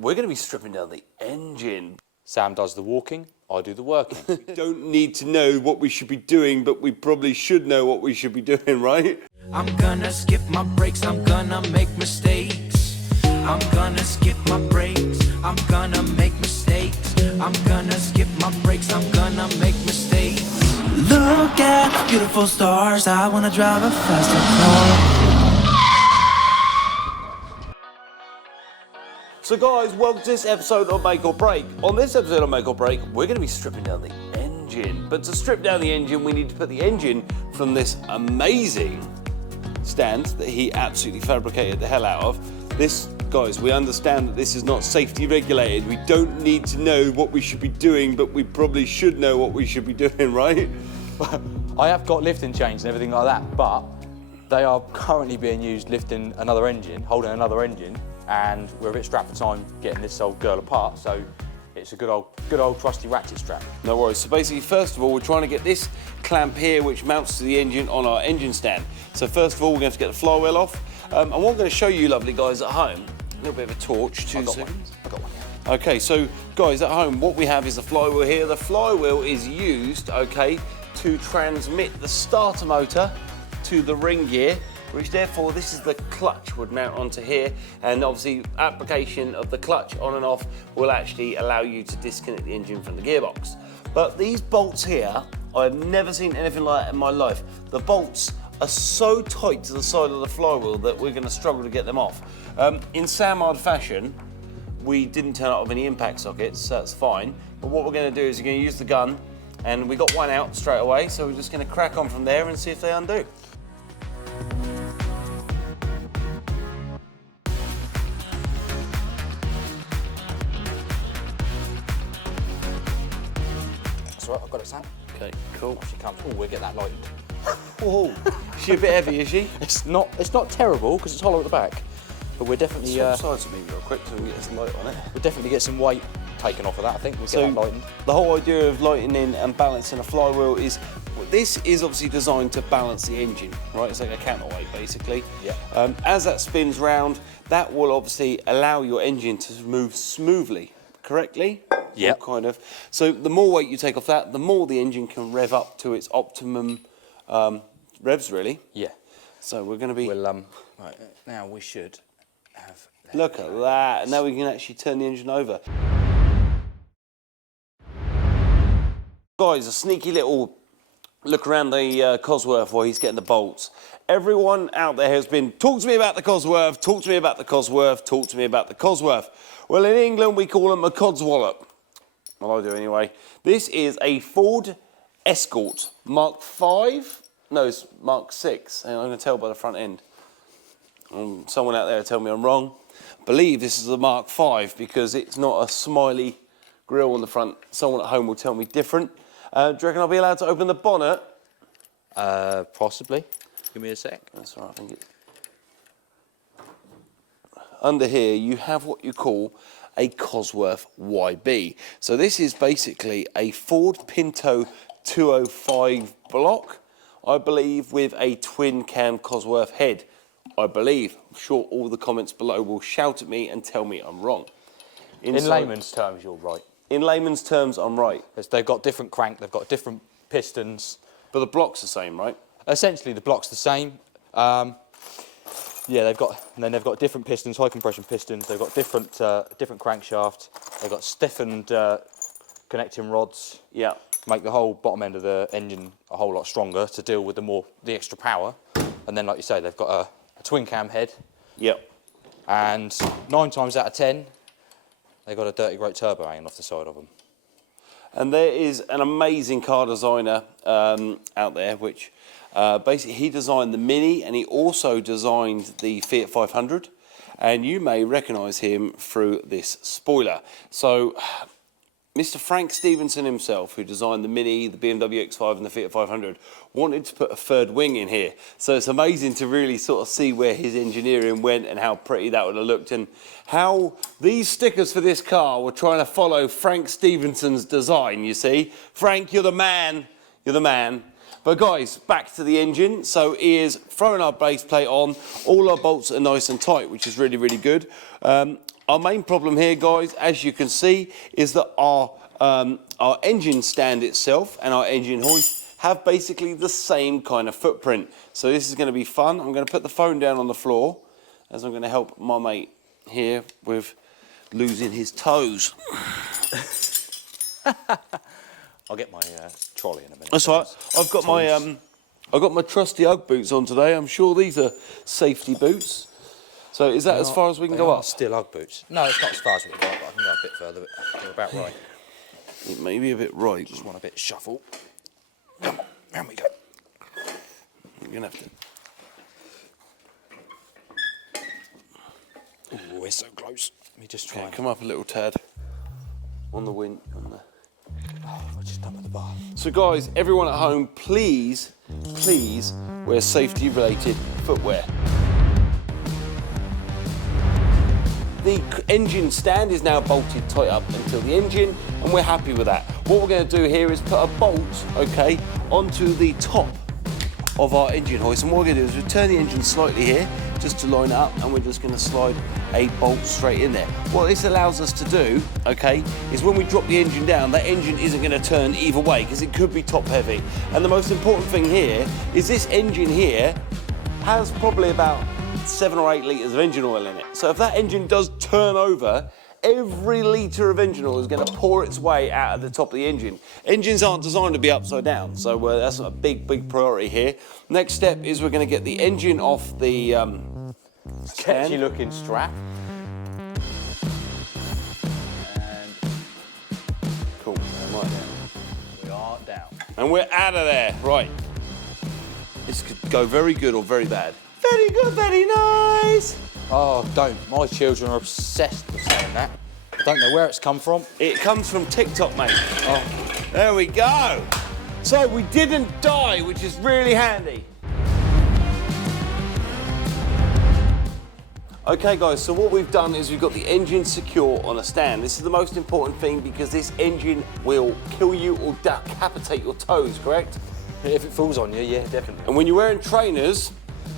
we're going to be stripping down the engine. Sam does the walking, I do the working. We don't need to know what we should be doing, but we probably should know what we should be doing, right? I'm gonna skip my breaks, I'm gonna make mistakes. I'm gonna skip my breaks, I'm gonna make mistakes. I'm gonna skip my breaks, I'm gonna make mistakes. Look at beautiful stars, I wanna drive a faster car. So guys, welcome to this episode of Make or Break. On this episode of Make or Break, we're going to be stripping down the engine. But to strip down the engine, we need to put the engine from this amazing stand that he absolutely fabricated the hell out of. This, guys, we understand that this is not safety regulated. We don't need to know what we should be doing, but we probably should know what we should be doing, right? I have got lifting chains and everything like that, but they are currently being used lifting another engine, holding another engine, and we're a bit strapped for time getting this old girl apart, so it's a good old trusty ratchet strap. No worries. So basically, first of all, we're trying to get this clamp here, which mounts to the engine on our engine stand. So first of all, we're going to have to get the flywheel off. And what I'm going to show you, lovely guys, at home, a little bit of a torch. I got one, yeah. Okay, so guys, at home, what we have is the flywheel here. The flywheel is used, okay, to transmit the starter motor to the ring gear, which therefore this is the clutch would mount onto here, and obviously application of the clutch on and off will actually allow you to disconnect the engine from the gearbox. But these bolts here, I've never seen anything like that in my life. The bolts are so tight to the side of the flywheel that we're going to struggle to get them off. In SEMA fashion, we didn't turn up with any impact sockets, so that's fine. But what we're going to do is we're going to use the gun, and we got one out straight away, so we're just going to crack on from there and see if they undo. Right, I've got it, Sam. Okay, cool. She comes. Oh, we'll get that lightened. Oh, is she a bit heavy, is she? It's not terrible because it's hollow at the back, but we're definitely. Swap sides to me real quick so we can get some light on it. We'll definitely get some weight taken off of that. I think we'll get that lightened. The whole idea of lightening and balancing a flywheel is, this is obviously designed to balance the engine, right? It's like a counterweight, basically. Yeah. As that spins round, that will obviously allow your engine to move smoothly, correctly? Yeah. Kind of. So the more weight you take off that, the more the engine can rev up to its optimum revs, really. Yeah. So we're going to be... Well, right, now we should have... Look at that. Now we can actually turn the engine over. Guys, a sneaky little look around the Cosworth while he's getting the bolts. Everyone out there has been, talk to me about the Cosworth, talk to me about the Cosworth, talk to me about the Cosworth. Well, in England, we call them a codswallop. Well, I do anyway. This is a Ford Escort Mark 5. No, it's Mark 6. And I'm going to tell by the front end. Someone out there will tell me I'm wrong. I believe this is a Mark 5 because it's not a smiley grille on the front. Someone at home will tell me different. Do you reckon I'll be allowed to open the bonnet? Possibly. Give me a sec. That's all right, I think it... Under here, you have what you call a Cosworth YB. So this is basically a Ford Pinto 205 block, I believe, with a twin cam Cosworth head. I believe. I'm sure all the comments below will shout at me and tell me I'm wrong. In layman's terms, you're right. In layman's terms, I'm right. They've got different crank, they've got different pistons. But the block's the same, right? Essentially, the block's the same. Yeah, they've got different pistons, high compression pistons. They've got different crankshaft. They've got stiffened connecting rods. Yeah. Make the whole bottom end of the engine a whole lot stronger to deal with the extra power. And then, like you say, they've got a twin cam head. Yep. And 9 times out of 10, they've got a dirty great turbo hanging off the side of them. And there is an amazing car designer out there, which basically he designed the Mini and he also designed the Fiat 500. And you may recognise him through this spoiler. So, Mr. Frank Stevenson himself, who designed the Mini, the BMW X5 and the Fiat 500, wanted to put a third wing in here. So it's amazing to really sort of see where his engineering went and how pretty that would have looked and how these stickers for this car were trying to follow Frank Stevenson's design, you see. Frank, you're the man. You're the man. But guys, back to the engine. So he is throwing our base plate on. All our bolts are nice and tight, which is really, really good. our main problem here, guys, as you can see, is that our engine stand itself and our engine hoist have basically the same kind of footprint. So this is going to be fun. I'm going to put the phone down on the floor as I'm going to help my mate here with losing his toes. I'll get my trolley in a minute. That's right. I've got my trusty Ugg boots on today. I'm sure these are safety boots. So is that as far as we can go up? Still Ugg boots. No, it's not as far as we can go up, but I can go a bit further, but you're about right. It may be a bit right. Just want a bit shuffle. Come on, round we go. You're going to have to... Ooh, we're so close. Let me just try. Okay, come up a little tad on the wind. Oh, I just done with the bar. So guys, everyone at home, please wear safety-related footwear. The engine stand is now bolted tight up until the engine, and we're happy with that. What we're going to do here is put a bolt, okay, onto the top of our engine hoist. And what we're going to do is we turn the engine slightly here, just to line it up, and we're just going to slide a bolt straight in there. What this allows us to do, okay, is when we drop the engine down, that engine isn't going to turn either way because it could be top heavy. And the most important thing here is this engine here has probably about 7 or 8 litres of engine oil in it. So if that engine does turn over, every litre of engine oil is going to pour its way out of the top of the engine. Engines aren't designed to be upside down, so that's a big priority here. Next step is we're going to get the engine off the sketchy looking strap. And cool, right there. We are down. And we're out of there, right. This could go very good or very bad. Very good, very nice. Oh, don't. My children are obsessed with saying that. I don't know where it's come from. It comes from TikTok, mate. Oh, there we go. So we didn't die, which is really handy. Okay guys, so what we've done is we've got the engine secure on a stand. This is the most important thing because this engine will kill you or decapitate your toes, correct? If it falls on you, yeah, definitely. And when you're wearing trainers,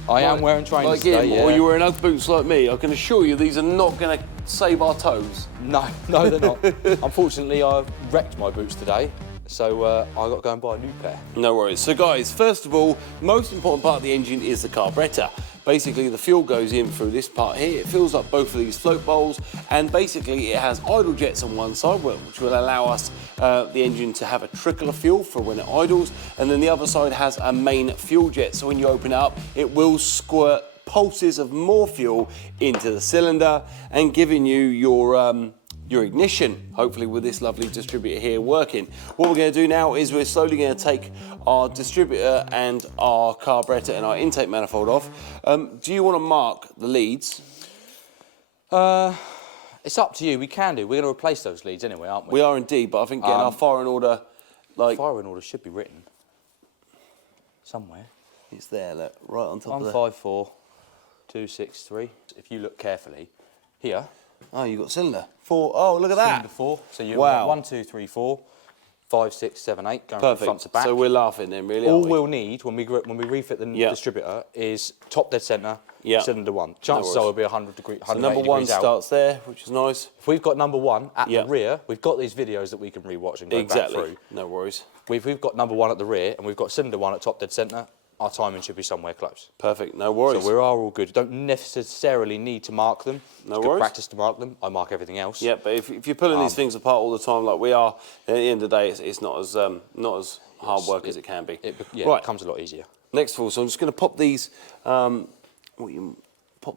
I am wearing trainers like today, him, yeah. or you're wearing Ugg boots like me, I can assure you these are not going to save our toes. No, they're not. Unfortunately, I wrecked my boots today, so I got to go and buy a new pair. No worries. So guys, first of all, most important part of the engine is the carburettor. Basically, the fuel goes in through this part here. It fills up both of these float bowls, and basically it has idle jets on one side, which will allow us, the engine to have a trickle of fuel for when it idles, and then the other side has a main fuel jet. So when you open it up, it will squirt pulses of more fuel into the cylinder and giving you your ignition, hopefully with this lovely distributor here working. What we're going to do now is we're slowly going to take our distributor and our carburetor and our intake manifold off. Do you want to mark the leads? It's up to you. We can do. We're going to replace those leads anyway, aren't we? We are indeed, but I think getting our firing order, like... Firing order should be written somewhere. It's there, look, right on top of the... 154263. If you look carefully, here... Oh, you've got cylinder 4. Oh, look at that. Cylinder 4. So you've wow. got 1, 2, 3, 4, 5, 6, 7, 8 going perfect. from front to back. So we're laughing then, really. All we'll need when we refit the distributor is top dead centre, cylinder 1. Chances are it'll be 100 degrees. So number 1 starts there, which is nice. If we've got number 1 at the rear, we've got these videos that we can rewatch and go back through. No worries. We've got number 1 at the rear, and we've got cylinder 1 at top dead centre. Our timing should be somewhere close. Perfect, no worries. So we are all good. You don't necessarily need to mark them. No it's worries. good practice to mark them. I mark everything else. Yeah, but if you're pulling these things apart all the time like we are, at the end of the day, it's not as hard work as it can be. It right. becomes a lot easier. Next of all, so I'm just going to pop these pop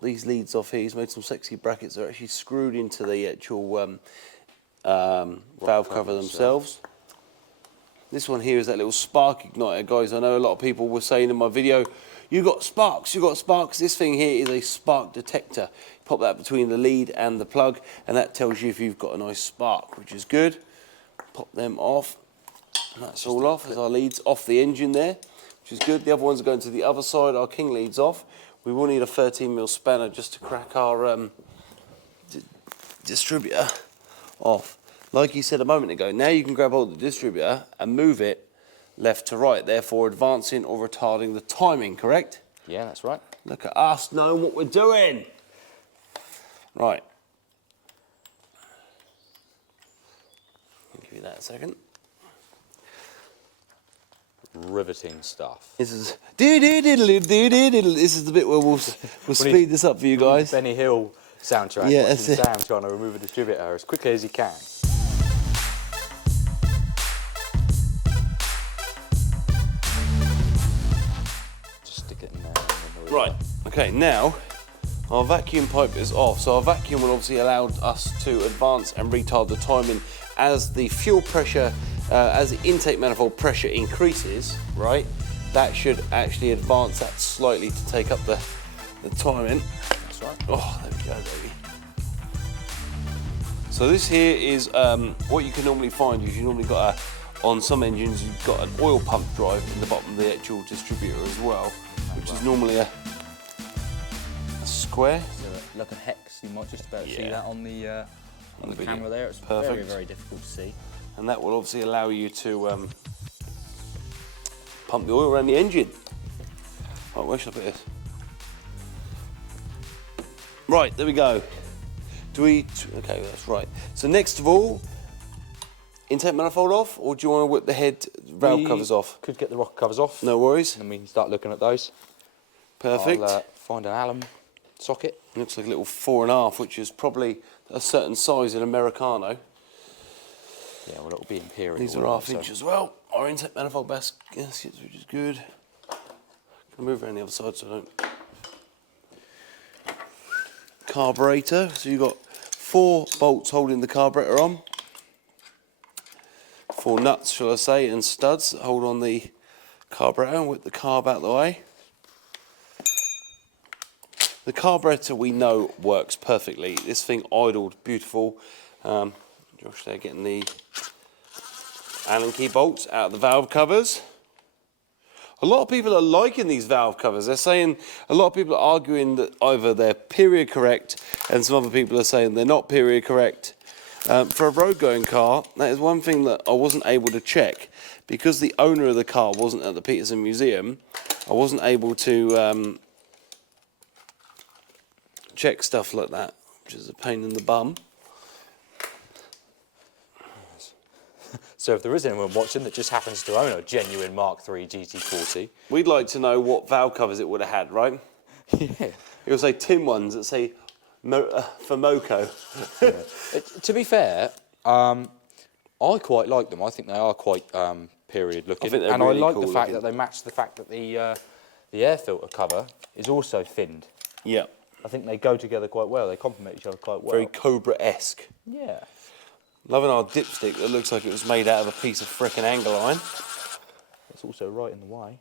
these leads off here. He's made some sexy brackets. They're actually screwed into the actual valve cover themselves. This one here is that little spark igniter, guys. I know a lot of people were saying in my video, you got sparks. This thing here is a spark detector. Pop that between the lead and the plug, and that tells you if you've got a nice spark, which is good. Pop them off. And that's all off. There's our leads off the engine there, which is good. The other ones are going to the other side. Our king leads off. We will need a 13mm spanner just to crack our distributor off. Like you said a moment ago, now you can grab hold of the distributor and move it left to right, therefore advancing or retarding the timing, correct? Yeah, that's right. Look at us knowing what we're doing. Right. a second. Riveting stuff. This is this is the bit where we'll speed this up for you guys. Benny Hill soundtrack. Yeah, watching that's it. Sam trying to remove a distributor as quickly as he can. Just stick it in there. And then Right. Okay. Now our vacuum pipe is off. So our vacuum will obviously allow us to advance and retard the timing as the fuel pressure, as the intake manifold pressure increases. Right. That should actually advance that slightly to take up the timing. That's right. Oh, there we go, baby. So this here is what you can normally find is you normally got on some engines you've got an oil pump drive in the bottom of the actual distributor as well, which is normally a square. So like a hex, you might just about see Yeah. that on the video. camera there. It's Perfect. very, very difficult to see. And that will obviously allow you to pump the oil around the engine. Right, where should I put this? Right, there we go. Okay, that's right. So next of all, intake manifold off, or do you want to whip the head valve covers off? Could get the rocker covers off. No worries. And then we can start looking at those. Perfect. I'll find an Allen socket. Looks like a little 4.5, which is probably a certain size in Americano. Yeah, well, it'll be imperial. These are won't half it? inch as well. Our intake manifold gaskets, which is good. Can move around the other side so I don't. Carburetor. So you've got 4 bolts holding the carburetor on. 4 nuts, shall I say, and studs that hold on the carburetor and whip the carb out of the way. The carburetor we know works perfectly. This thing idled beautiful. Josh there getting the Allen key bolts out of the valve covers. A lot of people are liking these valve covers. They're saying, a lot of people are arguing that either they're period correct and some other people are saying they're not period correct. For a road going car, that is one thing that I wasn't able to check. Because the owner of the car wasn't at the Peterson Museum, I wasn't able to check stuff like that, which is a pain in the bum. So if there is anyone watching that just happens to own a genuine Mark III GT40, We'd like to know what valve covers it would have had, right? yeah. You'll say tin ones that say for Moco. To be fair, I quite like them. I think they are quite period looking, I think they're and really I like cool the fact looking. that they match the fact that the air filter cover is also thinned. Yeah, I think they go together quite well. They complement each other quite well. very Cobra-esque. Yeah. Loving our dipstick that looks like it was made out of a piece of frickin' angle iron. It's also right in the way.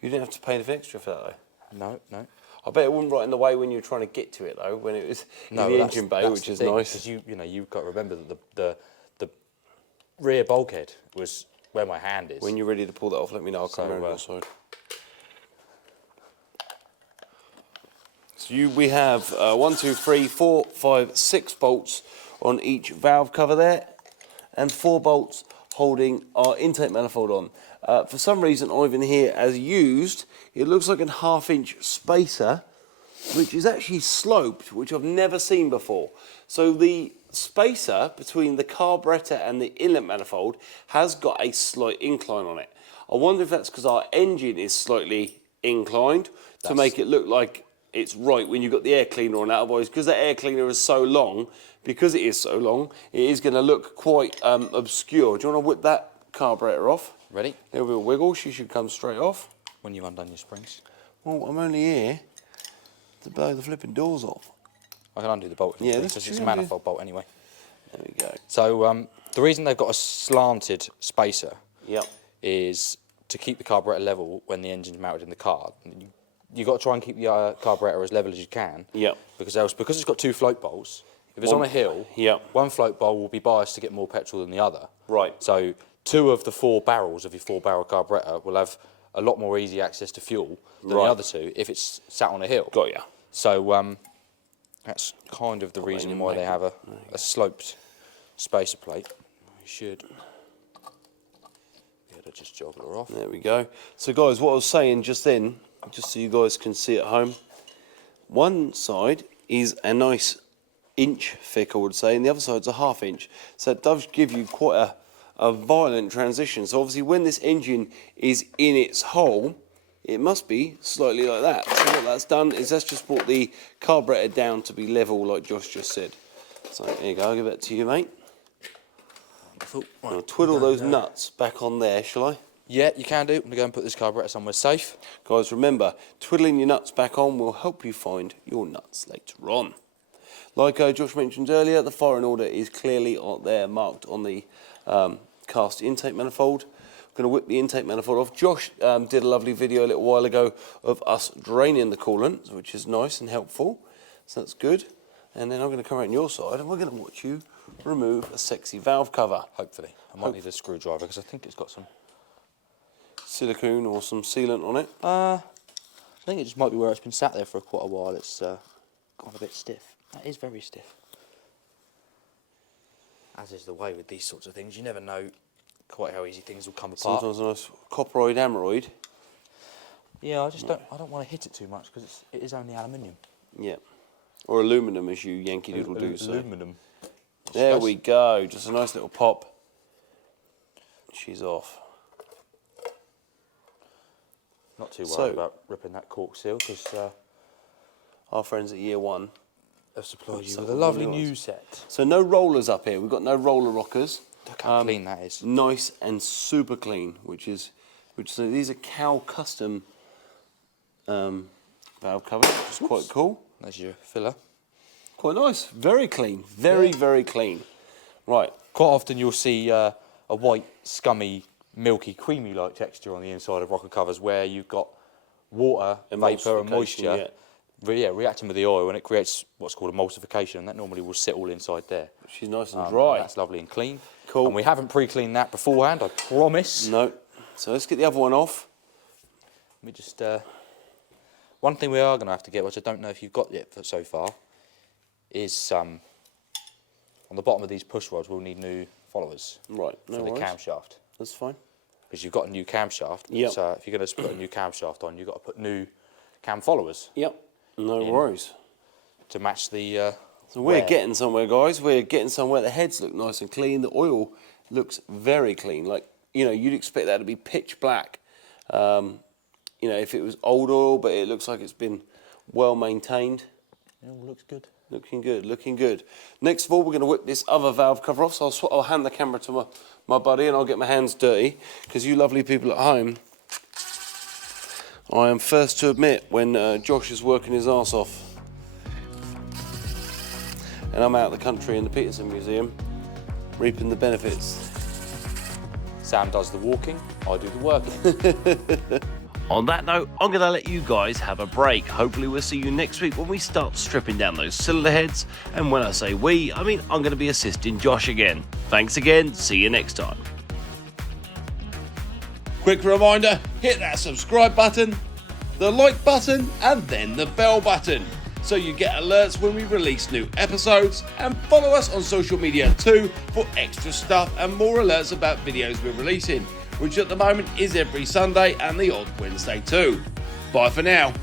You didn't have to pay anything extra for that though. No, no. I bet it wasn't right in the way when you were trying to get to it though, when it was in the engine bay, which is nice. Because you know, you've got to remember that the rear bulkhead was where my hand is. When you're ready to pull that off, let me know. I'll come So, around your side. So we have 1, 2, 3, 4, 5, 6 bolts on each valve cover there, and 4 bolts holding our intake manifold on. For some reason, even here as used, it looks like a 1/2 inch spacer, which is actually sloped, which I've never seen before. So the spacer between the carburetor and the inlet manifold has got a slight incline on it. I wonder if that's because our engine is slightly inclined to make it look like it's right when you've got the air cleaner on. Otherwise, because the air cleaner is so long, it is going to look quite obscure. Do you want to whip that carburetor off? Ready? There will be a wiggle. She should come straight off. When you've undone your springs. Well, I'm only here to blow the flipping doors off. I can undo the bolt. Yeah, because that's it's a true, manifold bolt anyway. There we go. So the reason they've got a slanted spacer Yep. is to keep the carburetor level when the engine's mounted in the car. You've got to try and keep the carburetor as level as you can. Yep. Because it's got 2 float bolts, if it's on a hill, Yep. one float bolt will be biased to get more petrol than the other. Right. So 2 of the 4 barrels of your 4-barrel carburetor will have a lot more easy access to fuel than the other 2 if it's sat on a hill. Got ya. So that's kind of the reason why they have a sloped spacer plate. You should be able to just joggle her off. There we go. So guys, what I was saying just then, just so you guys can see at home, one side is a nice inch thick, I would say, and the other side's a 1/2 inch. So it does give you quite a violent transition. So obviously when this engine is in its hole, it must be slightly like that. So what that's done is that's just brought the carburetor down to be level, like Josh just said. So here you go, I'll give it to you, mate. I'll twiddle those nuts back on there, shall I? Yeah, you can do. I'm going to go and put this carburetor somewhere safe. Guys, remember, twiddling your nuts back on will help you find your nuts later on. Like Josh mentioned earlier, the firing order is clearly there, marked on the cast intake manifold. I'm going to whip the intake manifold off. Josh did a lovely video a little while ago of us draining the coolant, which is nice and helpful. So that's good. And then I'm going to come around your side and we're going to watch you remove a sexy valve cover. Hopefully. I might need a screwdriver because I think it's got some silicone or some sealant on it. I think it just might be where it's been sat there for quite a while. It's gone a bit stiff. That is very stiff. As is the way with these sorts of things. You never know quite how easy things will come apart. Sometimes a nice copperoid amoroid. Yeah, I don't want to hit it too much because it is only aluminium. Yeah. Or aluminum, as you Yankee Doodle do say. Aluminum. There we go. Just a nice little pop. She's off. Not too worried about ripping that cork seal because our friends at Year One have supplied you with a lovely new set. So no rollers up here. We've got no roller rockers. Look how clean that is. Nice and super clean, so these are Karl custom valve covers, which is quite cool. There's your filler. Quite nice. Very clean. Very clean. Right. Quite often you'll see a white, scummy, milky, creamy-like texture on the inside of rocker covers where you've got water, vapour and moisture reacting with the oil, and it creates what's called emulsification, and that normally will sit all inside there. She's nice and dry. That's lovely and clean. Cool. And we haven't pre-cleaned that beforehand, I promise. No. So let's get the other one off. Let me just... one thing we are going to have to get, which I don't know if you've got yet so far, is on the bottom of these push rods we'll need new followers. Right, no for the worries. camshaft. That's fine. Because you've got a new camshaft. Yep. So if you're going to put a new camshaft on, you've got to put new cam followers. Yep. No worries. To match the so we're getting somewhere, guys. We're getting somewhere. The heads look nice and clean. The oil looks very clean. Like, you know, you'd expect that to be pitch black. You know, if it was old oil, but it looks like it's been well maintained. It all looks good. Looking good, looking good. Next of all, we're going to whip this other valve cover off. So I'll hand the camera to my buddy and I'll get my hands dirty. Because you lovely people at home, I am first to admit when Josh is working his arse off. And I'm out of the country in the Peterson Museum, reaping the benefits. Sam does the walking, I do the working. On that note, I'm going to let you guys have a break. Hopefully we'll see you next week when we start stripping down those cylinder heads. And when I say we, I mean I'm going to be assisting Josh again. Thanks again, see you next time. Quick reminder, hit that subscribe button, the like button, and then the bell button, so you get alerts when we release new episodes, and follow us on social media too for extra stuff and more alerts about videos we're releasing, which at the moment is every Sunday and the odd Wednesday too. Bye for now.